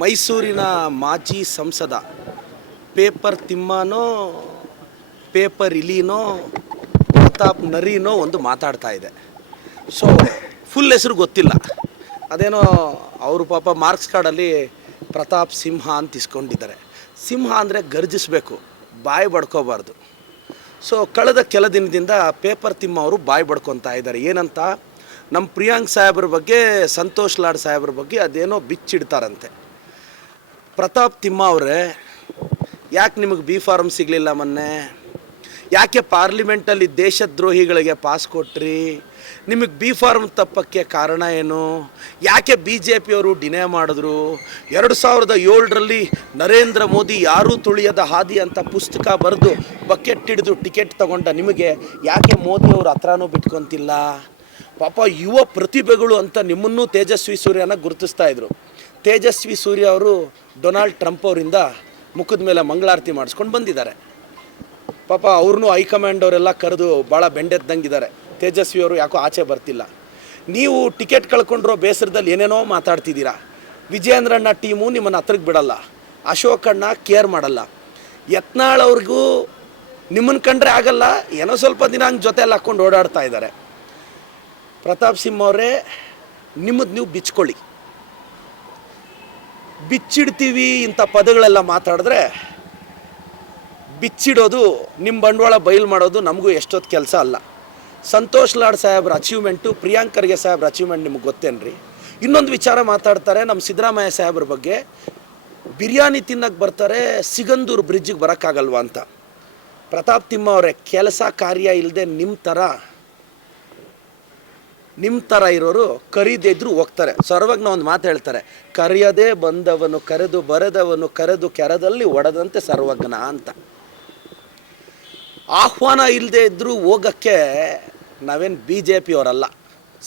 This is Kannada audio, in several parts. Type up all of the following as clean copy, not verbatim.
ಮೈಸೂರಿನ ಮಾಜಿ ಸಂಸದ ಪೇಪರ್ ತಿಮ್ಮನೋ ಪೇಪರ್ ಇಲಿನೋ ಪ್ರತಾಪ್ ನರಿನೋ ಒಂದು ಮಾತಾಡ್ತಾ ಇದೆ. ಸೊ ಫುಲ್ ಹೆಸರು ಗೊತ್ತಿಲ್ಲ, ಅದೇನೋ ಅವರು ಪಾಪ ಮಾರ್ಕ್ಸ್ ಕಾರ್ಡಲ್ಲಿ ಪ್ರತಾಪ್ ಸಿಂಹ ಅಂತ ಇಸ್ಕೊಂಡಿದ್ದಾರೆ. ಸಿಂಹ ಅಂದರೆ ಗರ್ಜಿಸಬೇಕು, ಬಾಯಿ ಬಡ್ಕೋಬಾರ್ದು. ಸೊ ಕಳೆದ ಕೆಲ ದಿನದಿಂದ ಪೇಪರ್ ತಿಮ್ಮ ಅವರು ಬಾಯಿ ಬಡ್ಕೊತಾ ಇದ್ದಾರೆ. ಏನಂತ, ನಮ್ಮ ಪ್ರಿಯಾಂಕ್ ಸಾಹೇಬ್ರ ಬಗ್ಗೆ, ಸಂತೋಷ್ ಲಾಡ್ ಸಾಹೇಬ್ರ ಬಗ್ಗೆ ಅದೇನೋ ಬಿಚ್ಚಿಡ್ತಾರಂತೆ. ಪ್ರತಾಪ್ ತಿಮ್ಮ ಅವರೇ, ಯಾಕೆ ನಿಮಗೆ ಬಿ ಫಾರ್ಮ್ ಸಿಗಲಿಲ್ಲ ಮೊನ್ನೆ? ಯಾಕೆ ಪಾರ್ಲಿಮೆಂಟಲ್ಲಿ ದೇಶದ್ರೋಹಿಗಳಿಗೆ ಪಾಸ್ ಕೊಟ್ರಿ? ನಿಮಗೆ ಬಿ ಫಾರ್ಮ್ ತಪ್ಪಕ್ಕೆ ಕಾರಣ ಏನು? ಯಾಕೆ BJPಯವರು ಡಿನೇ ಮಾಡಿದ್ರು? 2007ರಲ್ಲಿ ನರೇಂದ್ರ ಮೋದಿ ಯಾರೂ ತುಳಿಯದ ಹಾದಿ ಅಂತ ಪುಸ್ತಕ ಬರೆದು ಬಕೆಟ್ ಹಿಡಿದು ಟಿಕೆಟ್ ತಗೊಂಡ ನಿಮಗೆ ಯಾಕೆ ಮೋದಿಯವರು ಹತ್ರನೂ ಬಿಟ್ಕೊತಿಲ್ಲ? ಪಾಪ ಯುವ ಪ್ರತಿಭೆಗಳು ಅಂತ ನಿಮ್ಮನ್ನೂ ತೇಜಸ್ವಿ ಸೂರ್ಯನ ಗುರುತಿಸ್ತಾ ಇದ್ರು. ತೇಜಸ್ವಿ ಸೂರ್ಯ ಅವರು ಡೊನಾಲ್ಡ್ ಟ್ರಂಪ್ ಅವರಿಂದ ಮುಖದ ಮೇಲೆ ಮಂಗಳಾರತಿ ಮಾಡಿಸ್ಕೊಂಡು ಬಂದಿದ್ದಾರೆ. ಪಾಪ ಅವ್ರನ್ನೂ ಹೈಕಮಾಂಡ್ ಅವರೆಲ್ಲ ಕರೆದು ಭಾಳ ಬೆಂಡೆದ್ದಂಗಿದ್ದಾರೆ. ತೇಜಸ್ವಿ ಅವರು ಯಾಕೋ ಆಚೆ ಬರ್ತಿಲ್ಲ. ನೀವು ಟಿಕೆಟ್ ಕಳ್ಕೊಂಡ್ರೋ ಬೇಸರದಲ್ಲಿ ಏನೇನೋ ಮಾತಾಡ್ತಿದ್ದೀರಾ. ವಿಜಯೇಂದ್ರಣ್ಣ ಟೀಮು ನಿಮ್ಮನ್ನು ಹತ್ರಕ್ಕೆ ಬಿಡಲ್ಲ, ಅಶೋಕಣ್ಣ ಕೇರ್ ಮಾಡಲ್ಲ, ಯತ್ನಾಳ್ ಅವ್ರಿಗೂ ನಿಮ್ಮನ್ನು ಕಂಡ್ರೆ ಆಗಲ್ಲ, ಏನೋ ಸ್ವಲ್ಪ ದಿನ ಹಂಗೆ ಜೊತೆಯಲ್ಲಿ ಹಾಕ್ಕೊಂಡು ಓಡಾಡ್ತಾ ಇದ್ದಾರೆ. ಪ್ರತಾಪ್ ಸಿಂಹ ಅವರೇ, ನಿಮ್ಮದು ನೀವು ಬಿಚ್ಕೊಳ್ಳಿ. ಬಿಚ್ಚಿಡ್ತೀವಿ ಇಂಥ ಪದಗಳೆಲ್ಲ ಮಾತಾಡಿದ್ರೆ, ಬಿಚ್ಚಿಡೋದು ನಿಮ್ಮ ಬಂಡವಾಳ ಬಯಲು ಮಾಡೋದು ನಮಗೂ ಎಷ್ಟೊತ್ತು ಕೆಲಸ ಅಲ್ಲ. ಸಂತೋಷ್ ಲಾಡ್ ಸಾಹೇಬ್ರ ಅಚೀವ್ಮೆಂಟು, ಪ್ರಿಯಾಂಕ್ ಖರ್ಗೆ ಸಾಹೇಬ್ರ ಅಚೀವ್ಮೆಂಟ್ ನಿಮಗೆ ಗೊತ್ತೇನ್ರಿ? ಇನ್ನೊಂದು ವಿಚಾರ ಮಾತಾಡ್ತಾರೆ ನಮ್ಮ ಸಿದ್ದರಾಮಯ್ಯ ಸಾಹೇಬ್ರ ಬಗ್ಗೆ. ಬಿರಿಯಾನಿ ತಿನ್ನಕ್ಕೆ ಬರ್ತಾರೆ, ಸಿಗಂದೂರು ಬ್ರಿಡ್ಜಿಗೆ ಬರೋಕ್ಕಾಗಲ್ವಾ ಅಂತ. ಪ್ರತಾಪ್ ತಿಮ್ಮ ಅವರೇ, ಕೆಲಸ ಕಾರ್ಯ ಇಲ್ಲದೆ ನಿಮ್ಮ ಥರ ಇರೋರು ಕರೀದೇ ಇದ್ದರೂ ಹೋಗ್ತಾರೆ. ಸರ್ವಜ್ಞ ಒಂದು ಮಾತು ಹೇಳ್ತಾರೆ, ಕರೆಯದೇ ಬಂದವನು ಕರೆದು, ಬರೆದವನು ಕರೆದು ಕೆರದಲ್ಲಿ ಒಡೆದಂತೆ ಸರ್ವಜ್ಞ ಅಂತ. ಆಹ್ವಾನ ಇಲ್ಲದೆ ಇದ್ದರೂ ಹೋಗೋಕ್ಕೆ ನಾವೇನು BJPಯವರಲ್ಲ,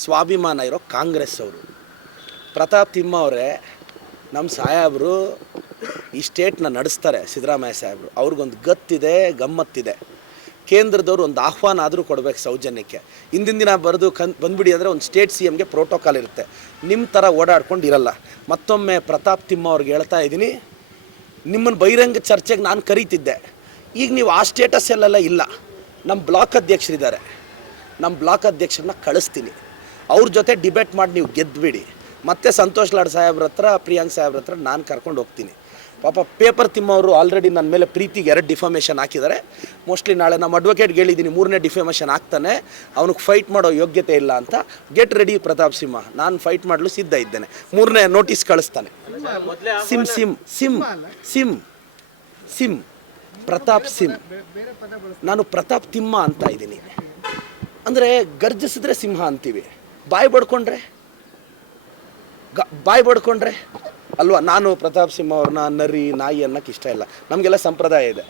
ಸ್ವಾಭಿಮಾನ ಇರೋ ಕಾಂಗ್ರೆಸ್ ಅವರು. ಪ್ರತಾಪ್ ತಿಮ್ಮ ಅವರೇ, ನಮ್ಮ ಸಾಹೇಬರು ಈ ಸ್ಟೇಟ್ನ ನಡೆಸ್ತಾರೆ, ಸಿದ್ದರಾಮಯ್ಯ ಸಾಹೇಬರು. ಅವ್ರಿಗೊಂದು ಗತ್ತಿದೆ, ಗಮ್ಮತ್ತಿದೆ. ಕೇಂದ್ರದವರು ಒಂದು ಆಹ್ವಾನ ಆದರೂ ಕೊಡಬೇಕು ಸೌಜನ್ಯಕ್ಕೆ. ಹಿಂದಿನ ದಿನ ಬಂದುಬಿಡಿ ಅಂದರೆ ಒಂದು ಸ್ಟೇಟ್ CMಗೆ ಪ್ರೋಟೋಕಾಲ್ ಇರುತ್ತೆ. ನಿಮ್ಮ ಥರ ಓಡಾಡ್ಕೊಂಡು ಇರಲ್ಲ. ಮತ್ತೊಮ್ಮೆ ಪ್ರತಾಪ್ ತಿಮ್ಮ ಅವ್ರಿಗೆ ಹೇಳ್ತಾ ಇದ್ದೀನಿ, ನಿಮ್ಮನ್ನು ಬಹಿರಂಗ ಚರ್ಚೆಗೆ ನಾನು ಕರೀತಿದ್ದೆ. ಈಗ ನೀವು ಆ ಸ್ಟೇಟಸ್ಸಲ್ಲೆಲ್ಲ ಇಲ್ಲ. ನಮ್ಮ ಬ್ಲಾಕ್ ಅಧ್ಯಕ್ಷರಿದ್ದಾರೆ, ನಮ್ಮ ಬ್ಲಾಕ್ ಅಧ್ಯಕ್ಷರನ್ನ ಕಳಿಸ್ತೀನಿ. ಅವ್ರ ಜೊತೆ ಡಿಬೇಟ್ ಮಾಡಿ ನೀವು ಗೆದ್ದುಬಿಡಿ. ಮತ್ತು ಸಂತೋಷ್ ಲಾಡ್ ಸಾಹೇಬ್ರ ಹತ್ರ, ಪ್ರಿಯಾಂಕ್ ಸಾಹೇಬ್ರ ಹತ್ರ ನಾನು ಕರ್ಕೊಂಡು ಹೋಗ್ತೀನಿ. ಪಾಪ ಪೇಪರ್ ತಿಮ್ಮ ಅವರು ಆಲ್ರೆಡಿ ನನ್ನ ಮೇಲೆ ಪ್ರೀತಿಗೆ 2 ಡಿಫಾಮೇಷನ್ ಹಾಕಿದ್ದಾರೆ. ಮೋಸ್ಟ್ಲಿ ನಾಳೆ ನಮ್ಮ ಅಡ್ವೊಕೇಟ್ಗೆ ಹೇಳಿದ್ದೀನಿ, 3ನೇ ಡಿಫಾಮೇಷನ್ ಹಾಕ್ತಾನೆ, ಅವನಿಗೆ ಫೈಟ್ ಮಾಡೋ ಯೋಗ್ಯತೆ ಇಲ್ಲ ಅಂತ. ಗೆಟ್ ರೆಡಿ ಪ್ರತಾಪ್ ಸಿಂಹ, ನಾನು ಫೈಟ್ ಮಾಡಲು ಸಿದ್ಧ ಇದ್ದೇನೆ. 3ನೇ ನೋಟಿಸ್ ಕಳಿಸ್ತಾನೆ. ಸಿಮ್ ಸಿಮ್ ಸಿಮ್ ಸಿಮ್ ಸಿಮ್ ಪ್ರತಾಪ್ ಸಿಂಹ, ನಾನು ಪ್ರತಾಪ್ ತಿಮ್ಮ ಅಂತ ಇದ್ದೀನಿ. ಅಂದರೆ ಗರ್ಜಿಸಿದ್ರೆ ಸಿಂಹ ಅಂತೀವಿ, ಬಾಯಿ ಬಡ್ಕೊಂಡ್ರೆ ಅಲ್ವಾ? ನಾನು ಪ್ರತಾಪ್ ಸಿಂಹ ಅವ್ರನ್ನ ನರಿ, ನಾಯಿ ಅನ್ನೋಕ್ಕೆ ಇಷ್ಟ ಇಲ್ಲ. ನಮಗೆಲ್ಲ ಸಂಪ್ರದಾಯ ಇದೆ.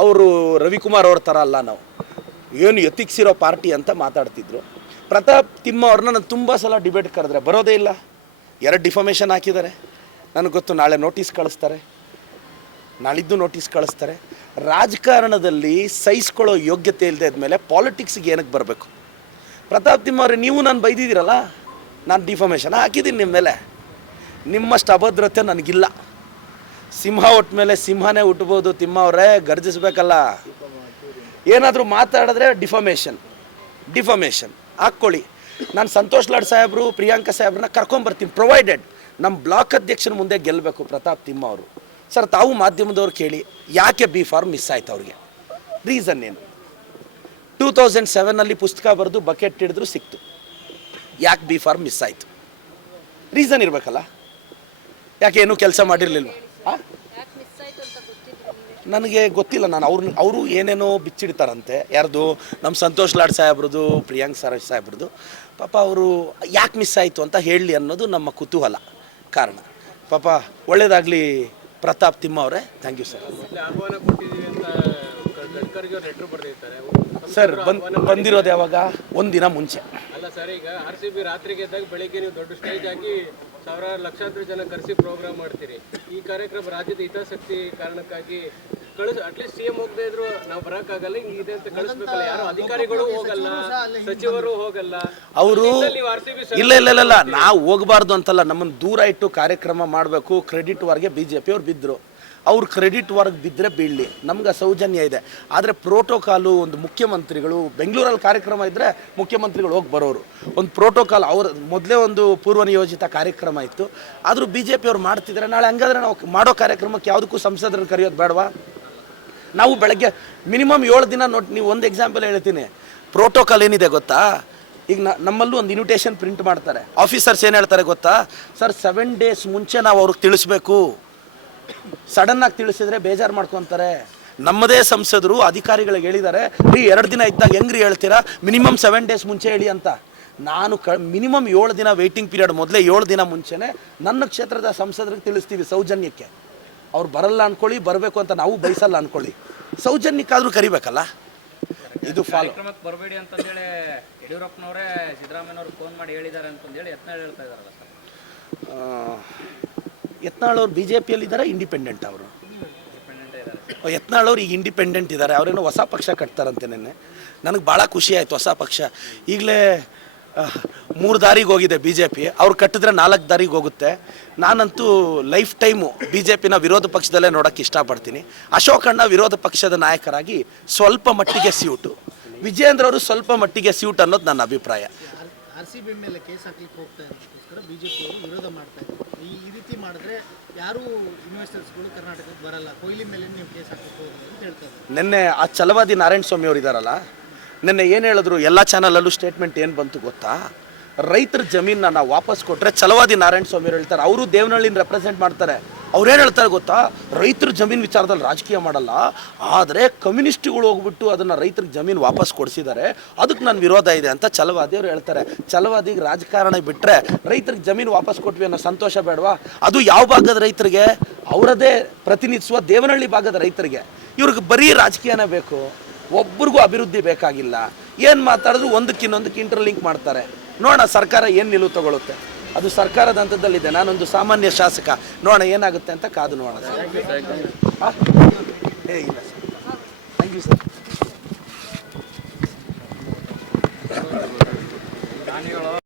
ಅವರು ರವಿಕುಮಾರ್ ಅವ್ರ ಥರ ಅಲ್ಲ, ನಾವು ಏನು ಎತ್ತಿಕ್ಸಿರೋ ಪಾರ್ಟಿ ಅಂತ ಮಾತಾಡ್ತಿದ್ರು. ಪ್ರತಾಪ್ ತಿಮ್ಮ ಅವ್ರನ್ನ ನಾನು ತುಂಬ ಸಲ ಡಿಬೇಟ್ ಕರೆದ್ರೆ ಬರೋದೇ ಇಲ್ಲ. 2 ಡಿಫಾಮೇಷನ್ ಹಾಕಿದ್ದಾರೆ. ನನಗೆ ಗೊತ್ತು, ನಾಳೆ ನೋಟಿಸ್ ಕಳಿಸ್ತಾರೆ, ನಾಳಿದ್ದು ನೋಟಿಸ್ ಕಳಿಸ್ತಾರೆ. ರಾಜಕಾರಣದಲ್ಲಿ ಸಹಿಸ್ಕೊಳ್ಳೋ ಯೋಗ್ಯತೆ ಇಲ್ಲದೆ ಇದ್ಮೇಲೆ ಪಾಲಿಟಿಕ್ಸ್ಗೆ ಏನಕ್ಕೆ ಬರಬೇಕು? ಪ್ರತಾಪ್ ತಿಮ್ಮ ಅವ್ರೆ, ನೀವು ನಾನು ಬೈದಿದ್ದೀರಲ್ಲ, ನಾನು ಡಿಫಾಮೇಷನ್ ಹಾಕಿದ್ದೀನಿ ನಿಮ್ಮ ಮೇಲೆ. ನಿಮ್ಮಷ್ಟು ಅಭದ್ರತೆ ನನಗಿಲ್ಲ. ಸಿಂಹ ಹುಟ್ಟ ಮೇಲೆ ಸಿಂಹನೇ ಹುಟ್ಬೋದು. ತಿಮ್ಮ ಅವರೇ, ಗರ್ಜಿಸ್ಬೇಕಲ್ಲ. ಏನಾದರೂ ಮಾತಾಡಿದ್ರೆ ಡಿಫಾಮೇಷನ್ ಹಾಕ್ಕೊಳ್ಳಿ. ನಾನು ಸಂತೋಷ್ ಲಾಡ್ ಸಾಹೇಬರು, ಪ್ರಿಯಾಂಕ ಸಾಹೇಬ್ರನ್ನ ಕರ್ಕೊಂಬರ್ತೀನಿ, ಪ್ರೊವೈಡೆಡ್ ನಮ್ಮ ಬ್ಲಾಕ್ ಅಧ್ಯಕ್ಷರ ಮುಂದೆ ಗೆಲ್ಲಬೇಕು ಪ್ರತಾಪ್ ತಿಮ್ಮ ಅವರು. ಸರ್, ತಾವು ಮಾಧ್ಯಮದವ್ರು ಕೇಳಿ, ಯಾಕೆ ಬಿ ಫಾರ್ಮ್ ಮಿಸ್ ಆಯ್ತು ಅವ್ರಿಗೆ? ರೀಸನ್ ಏನು? 2007ನಲ್ಲಿ ಪುಸ್ತಕ ಬರೆದು ಬಕೆಟ್ ಹಿಡಿದ್ರು ಸಿಕ್ತು. ಯಾಕೆ ಬಿ ಫಾರ್ಮ್ ಮಿಸ್ ಆಯಿತು? ರೀಸನ್ ಇರಬೇಕಲ್ಲ. ಯಾಕೆ ಏನೂ ಕೆಲಸ ಮಾಡಿರಲಿಲ್ಲ? ನನಗೆ ಗೊತ್ತಿಲ್ಲ. ನಾನು ಅವರು ಏನೇನೋ ಬಿಚ್ಚಿಡ್ತಾರಂತೆ. ಯಾರ್ದು? ನಮ್ಮ ಸಂತೋಷ್ ಲಾಡ್ ಸಾಹೇಬ್ರದ್ದು, ಪ್ರಿಯಾಂಕ್ ಸಾಹೇಬ್ರದ್ದು. ಪಾಪ ಅವರು ಯಾಕೆ ಮಿಸ್ ಆಯಿತು ಅಂತ ಹೇಳಲಿ ಅನ್ನೋದು ನಮ್ಮ ಕುತೂಹಲ ಕಾರಣ. ಪಾಪ ಒಳ್ಳೇದಾಗಲಿ ಪ್ರತಾಪ್ ತಿಮ್ಮ ಅವರೇ. Thank you sir. ಸರ್ ಬಂದಿರೋದು ಯಾವಾಗ? ಒಂದಿನ ಮುಂಚೆ. ಅಲ್ಲ ಸರ್, ಈಗ RCB ರಾತ್ರಿ ಗೆದ್ದಾಗ ಬೆಳಿಗ್ಗೆ ನೀವು ದೊಡ್ಡ ಸ್ಟೇಜ್ ಹಾಕಿ ಸಾವಿರಾರು ಲಕ್ಷಾಂತರ ಜನ ಕರೆಸಿ ಪ್ರೋಗ್ರಾಮ್ ಮಾಡ್ತೀರಿ. ಈ ಕಾರ್ಯಕ್ರಮ ರಾಜ್ಯದ ಹಿತಾಸಕ್ತಿ ಕಾರಣಕ್ಕಾಗಿ ಅಟ್ಲೀಸ್ಟ್ ಸಿಎಂ ಹೋಗದೆ ಇದ್ರು ನಾವು ಬರಕ್ಕಾಗಲ್ಲ ಹಿಂಗಿದೆ ಅಂತ ಕಳಿಸ್ಬೇಕಲ್ಲ. ಯಾರು ಅಧಿಕಾರಿಗಳು ಹೋಗಲ್ಲ, ಸಚಿವರು ಹೋಗಲ್ಲ. ಅವರು ನೀವು RCB ಇಲ್ಲ ನಾವು ಹೋಗಬಾರ್ದು ಅಂತಲ್ಲ, ನಮ್ಮನ್ನು ದೂರ ಇಟ್ಟು ಕಾರ್ಯಕ್ರಮ ಮಾಡಬೇಕು. ಕ್ರೆಡಿಟ್ ವಾರ್ಗೆ BJP ಅವ್ರು ಬಿದ್ದರು, ಅವ್ರು ಕ್ರೆಡಿಟ್ ವರ್ಗ್ ಬಿದ್ದರೆ ಬೀಳಲಿ, ನಮ್ಗೆ ಸೌಜನ್ಯ ಇದೆ. ಆದರೆ ಪ್ರೋಟೋಕಾಲು ಒಂದು ಮುಖ್ಯಮಂತ್ರಿಗಳು ಬೆಂಗಳೂರಲ್ಲಿ ಕಾರ್ಯಕ್ರಮ ಇದ್ದರೆ ಮುಖ್ಯಮಂತ್ರಿಗಳು ಹೋಗಿ ಬರೋರು, ಒಂದು ಪ್ರೋಟೋಕಾಲ್ ಅವ್ರ ಮೊದಲೇ ಒಂದು ಪೂರ್ವ ನಿಯೋಜಿತ ಕಾರ್ಯಕ್ರಮ ಇತ್ತು. ಆದರೂ BJP ಅವ್ರು ಮಾಡ್ತಿದ್ದಾರೆ. ನಾಳೆ ಹಂಗಾದ್ರೆ ನಾವು ಮಾಡೋ ಕಾರ್ಯಕ್ರಮಕ್ಕೆ ಯಾವುದಕ್ಕೂ ಸಂಸದರನ್ನು ಕರೆಯೋದು ಬೇಡವಾ? ನಾವು ಬೆಳಗ್ಗೆ ಮಿನಿಮಮ್ 7 ದಿನ ನೋಡಿ. ನೀವು ಒಂದು ಎಕ್ಸಾಂಪಲ್ ಹೇಳ್ತೀನಿ, ಪ್ರೋಟೋಕಾಲ್ ಏನಿದೆ ಗೊತ್ತಾ? ಈಗ ನಮ್ಮಲ್ಲೂ ಒಂದು ಇನ್ವಿಟೇಷನ್ ಪ್ರಿಂಟ್ ಮಾಡ್ತಾರೆ. ಆಫೀಸರ್ಸ್ ಏನು ಹೇಳ್ತಾರೆ ಗೊತ್ತಾ? ಸರ್ 7 ಡೇಸ್ ಮುಂಚೆ ನಾವು ಅವ್ರಿಗೆ ತಿಳಿಸ್ಬೇಕು, ಸಡನ್ನಾಗಿ ತಿಳಿಸಿದ್ರೆ ಬೇಜಾರು ಮಾಡ್ಕೊತಾರೆ. ನಮ್ಮದೇ ಸಂಸದರು ಅಧಿಕಾರಿಗಳಿಗೆ ಹೇಳಿದ್ದಾರೆ, ರೀ 2 ದಿನ ಇದ್ದಾಗ ಹೆಂಗ್ರಿ ಹೇಳ್ತೀರಾ, ಮಿನಿಮಮ್ 7 ಡೇಸ್ ಮುಂಚೆ ಹೇಳಿ ಅಂತ. ನಾನು ಮಿನಿಮಮ್ 7 ದಿನ ವೆಯ್ಟಿಂಗ್ ಪೀರಿಯಡ್ ಮೊದಲೇ 7 ದಿನ ಮುಂಚೆನೇ ನನ್ನ ಕ್ಷೇತ್ರದ ಸಂಸದರಿಗೆ ತಿಳಿಸ್ತೀವಿ ಸೌಜನ್ಯಕ್ಕೆ. ಅವ್ರು ಬರಲ್ಲ ಅಂದ್ಕೊಳ್ಳಿ, ಬರಬೇಕು ಅಂತ ನಾವು ಬಯಸಲ್ಲ ಅಂದ್ಕೊಳ್ಳಿ, ಸೌಜನ್ಯಕ್ಕಾದರೂ ಕರಿಬೇಕಲ್ಲ. ಇದು ಫಾಲೋ ಕಾರ್ಯಕ್ರಮಕ್ಕೆ ಬರಬೇಡಿ ಅಂತಂದೇಳಿ ಯಡಿಯೂರಪ್ಪನವರೇ ಸಿದ್ದರಾಮಯ್ಯನವ್ರು ಫೋನ್ ಮಾಡಿ ಹೇಳಿದ್ದಾರೆ ಅಂತಂದೇಳಿ ಯತ್ನಾಳ್ ಹೇಳ್ತಾ ಇದ್ದಾರಲ್ಲ ಸರ್. ಯತ್ನಾಳ್ ಅವ್ರು BJPಯಲ್ಲಿದ್ದಾರೆ, ಇಂಡಿಪೆಂಡೆಂಟ್ ಅವರು. ಯತ್ನಾಳ್ ಅವ್ರು ಈಗ ಇಂಡಿಪೆಂಡೆಂಟ್ ಇದ್ದಾರೆ, ಅವರೇನೋ ಹೊಸ ಪಕ್ಷ ಕಟ್ತಾರಂತೆ. ನನಗೆ ಭಾಳ ಖುಷಿ ಆಯಿತು. ಹೊಸ ಪಕ್ಷ ಈಗಲೇ 3 ದಾರಿಗೆ ಹೋಗಿದೆ BJP, ಅವ್ರು ಕಟ್ಟಿದ್ರೆ 4 ದಾರಿಗೆ ಹೋಗುತ್ತೆ. ನಾನಂತೂ ಲೈಫ್ ಟೈಮು BJPನ ವಿರೋಧ ಪಕ್ಷದಲ್ಲೇ ನೋಡೋಕ್ಕೆ ಇಷ್ಟಪಡ್ತೀನಿ. ಅಶೋಕಣ್ಣ ವಿರೋಧ ಪಕ್ಷದ ನಾಯಕರಾಗಿ ಸ್ವಲ್ಪ ಮಟ್ಟಿಗೆ ಸ್ಯೂಟು, ವಿಜೇಂದ್ರ ಅವರು ಸ್ವಲ್ಪ ಮಟ್ಟಿಗೆ ಸ್ಯೂಟ್ ಅನ್ನೋದು ನನ್ನ ಅಭಿಪ್ರಾಯ. RCB ಮೇಲೆ ಕೇಸ್ ಹಾಕ್ಲಿಕ್ಕೆ ಹೋಗ್ತಾ ಇರೋದಕ್ಕೋಸ್ಕರ BJP ಅವರು ವಿರೋಧ ಮಾಡ್ತಾ ಇದ್ದಾರೆ. ಈ ರೀತಿ ಮಾಡಿದ್ರೆ ಯಾರೂ ಇನ್ವೆಸ್ಟರ್ಸ್ಗಳು ಕರ್ನಾಟಕಕ್ಕೆ ಬರಲ್ಲ, ಕೊಹ್ಲಿ ಮೇಲೆ ನೀವು ಕೇಸ್ ಹಾಕಕ್ಕೆ ಹೋಗೋದು ಅಂತ ಹೇಳ್ತಾರೆ. ನಿನ್ನೆ ಆ ಛಲವಾದಿ ನಾರಾಯಣ ಸ್ವಾಮಿ ಅವರು ಇದ್ದಾರಲ್ಲ, ನಿನ್ನೆ ಏನು ಹೇಳಿದ್ರು ಎಲ್ಲ ಚಾನಲಲ್ಲೂ ಸ್ಟೇಟ್ಮೆಂಟ್ ಏನು ಬಂತು ಗೊತ್ತಾ? ರೈತರ ಜಮೀನನ್ನ ನಾವು ವಾಪಸ್ ಕೊಟ್ಟರೆ ಛಲವಾದಿ ನಾರಾಯಣ ಸ್ವಾಮಿ ಅವರು ಹೇಳ್ತಾರೆ, ಅವರು ದೇವನಹಳ್ಳಿನ ರೆಪ್ರೆಸೆಂಟ್ ಮಾಡ್ತಾರೆ. ಅವ್ರೇನು ಹೇಳ್ತಾರೆ ಗೊತ್ತಾ? ರೈತರ ಜಮೀನು ವಿಚಾರದಲ್ಲಿ ರಾಜಕೀಯ ಮಾಡಲ್ಲ, ಆದರೆ ಕಮ್ಯುನಿಸ್ಟ್ಗಳು ಹೋಗ್ಬಿಟ್ಟು ಅದನ್ನು ರೈತರಿಗೆ ಜಮೀನು ವಾಪಸ್ ಕೊಡಿಸಿದ್ದಾರೆ, ಅದಕ್ಕೆ ನನ್ನ ವಿರೋಧ ಇದೆ ಅಂತ ಛಲವಾದಿ ಅವರು ಹೇಳ್ತಾರೆ. ಛಲವಾದಿಗೆ ರಾಜಕಾರಣ ಬಿಟ್ಟರೆ ರೈತರಿಗೆ ಜಮೀನು ವಾಪಸ್ ಕೊಟ್ವಿ ಅನ್ನೋ ಸಂತೋಷ ಬೇಡವಾ? ಅದು ಯಾವ ಭಾಗದ ರೈತರಿಗೆ? ಅವರದೇ ಪ್ರತಿನಿಧಿಸುವ ದೇವನಹಳ್ಳಿ ಭಾಗದ ರೈತರಿಗೆ. ಇವ್ರಿಗೆ ಬರೀ ರಾಜಕೀಯನೇ ಬೇಕು, ಒಬ್ರಿಗೂ ಅಭಿವೃದ್ಧಿ ಬೇಕಾಗಿಲ್ಲ. ಏನು ಮಾತಾಡಿದ್ರು ಒಂದಕ್ಕಿನ್ನೊಂದಕ್ಕೆ ಇಂಟರ್ಲಿಂಕ್ ಮಾಡ್ತಾರೆ. ನೋಡೋಣ ಸರ್ಕಾರ ಏನು ನಿಲುವು ತಗೊಳುತ್ತೆ, ಅದು ಸರ್ಕಾರದ ಹಂತದಲ್ಲಿದೆ. ನಾನೊಂದು ಸಾಮಾನ್ಯ ಶಾಸಕ, ನೋಡೋಣ ಏನಾಗುತ್ತೆ ಅಂತ ಕಾದು ನೋಡೋಣ ಸರ್. ಇಲ್ಲ ಸರ್, ಥ್ಯಾಂಕ್ ಯು ಸರ್.